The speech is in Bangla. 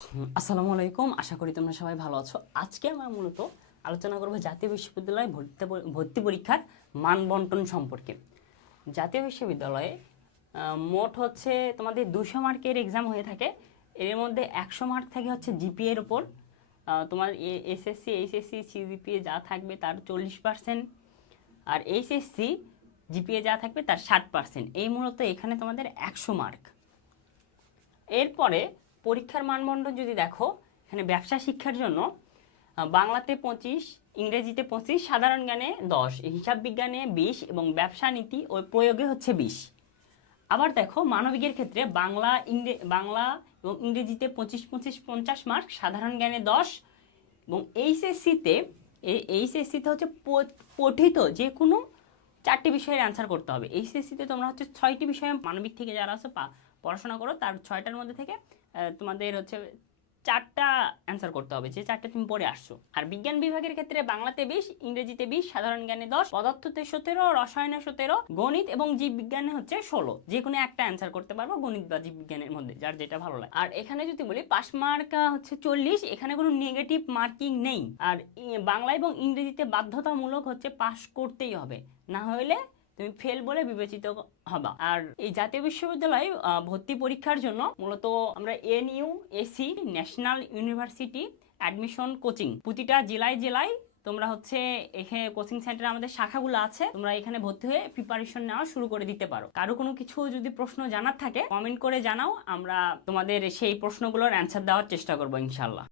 আসসালামু আলাইকুম আশা করি তোমরা সবাই ভালো আছো। আজকে আমরা মূলত আলোচনা করব জাতীয় বিশ্ববিদ্যালয়ে ভর্তি ভর্তি পরীক্ষার মান বন্টন সম্পর্কে। জাতীয় বিশ্ববিদ্যালয়ে মোট হচ্ছে তোমাদের দুশো মার্কের এক্সাম হয়ে থাকে। এর মধ্যে একশো মার্ক থাকে হচ্ছে জিপিএ এর উপর। আহ, তোমার এসএসসি এইচএসসি সিজিপিএ যা থাকবে তার চল্লিশ পার্সেন্ট আর এইচএসসি জিপিএ যা থাকবে তার ষাট পার্সেন্ট এই মূলত এখানে তোমাদের একশো মার্ক। এরপরে পরীক্ষার মানদণ্ড যদি দেখো, এখানে ব্যবসা শিক্ষার জন্য বাংলাতে পঁচিশ, ইংরেজিতে পঁচিশ, সাধারণ জ্ঞানে দশ, হিসাব বিজ্ঞানে বিশ এবং ব্যবসা নীতি ও প্রয়োগে হচ্ছে বিশ। আবার দেখো, মানবিকের ক্ষেত্রে বাংলা, ইংরে, বাংলা এবং ইংরেজিতে পঁচিশ পঁচিশ, পঞ্চাশ মার্ক, সাধারণ জ্ঞানে দশ এবং এইচএসসিতে এইচএসসিতে হচ্ছে পঠিত যে কোনো চারটি বিষয়ের অ্যান্সার করতে হবে। এইচএসসিতে তোমরা হচ্ছে ছয়টি বিষয়ে মানবিক থেকে যারা আছে পা- পড়াশোনা করো, তার ছয়টার মধ্যে থেকে তোমাদের হচ্ছে চারটা অ্যান্সার করতে হবে। যে চারটে তুমি পড়ে আসছো। আর বিজ্ঞান বিভাগের ক্ষেত্রে বাংলাতে বিশ, ইংরেজিতে বিশ, সাধারণ জ্ঞানে দশ, পদার্থতে সতেরো, রসায়নে সতেরো, গণিত এবং জীববিজ্ঞানে হচ্ছে ষোলো। যে কোনো একটা অ্যান্সার করতে পারব গণিত বা জীব বিজ্ঞানের মধ্যে, যার যেটা ভালো লাগে। আর এখানে যদি বলি পাস মার্ক হচ্ছে চল্লিশ, এখানে কোনো নেগেটিভ মার্কিং নেই। আর বাংলা এবং ইংরেজিতে বাধ্যতামূলক হচ্ছে পাস করতেই হবে। না হলে তুমি ফেল বলে বিবেচিত হবা। আর এই জাতীয় বিশ্ববিদ্যালয়ে ভর্তি পরীক্ষার জন্য মূলত আমরা NU AC national university admission coaching প্রতিটা জেলায় জেলায় তোমরা হচ্ছে এখানে কোচিং সেন্টারে আমাদের শাখাগুলো আছে, তোমরা এখানে ভর্তি হয়ে প্রিপারেশন নেওয়া শুরু করে দিতে পারো। কারও কোনো কিছু যদি প্রশ্ন জানার থাকে কমেন্ট করে জানাও, আমরা তোমাদের সেই প্রশ্নগুলোর অ্যান্সার দেওয়ার চেষ্টা করব ইনশাল্লাহ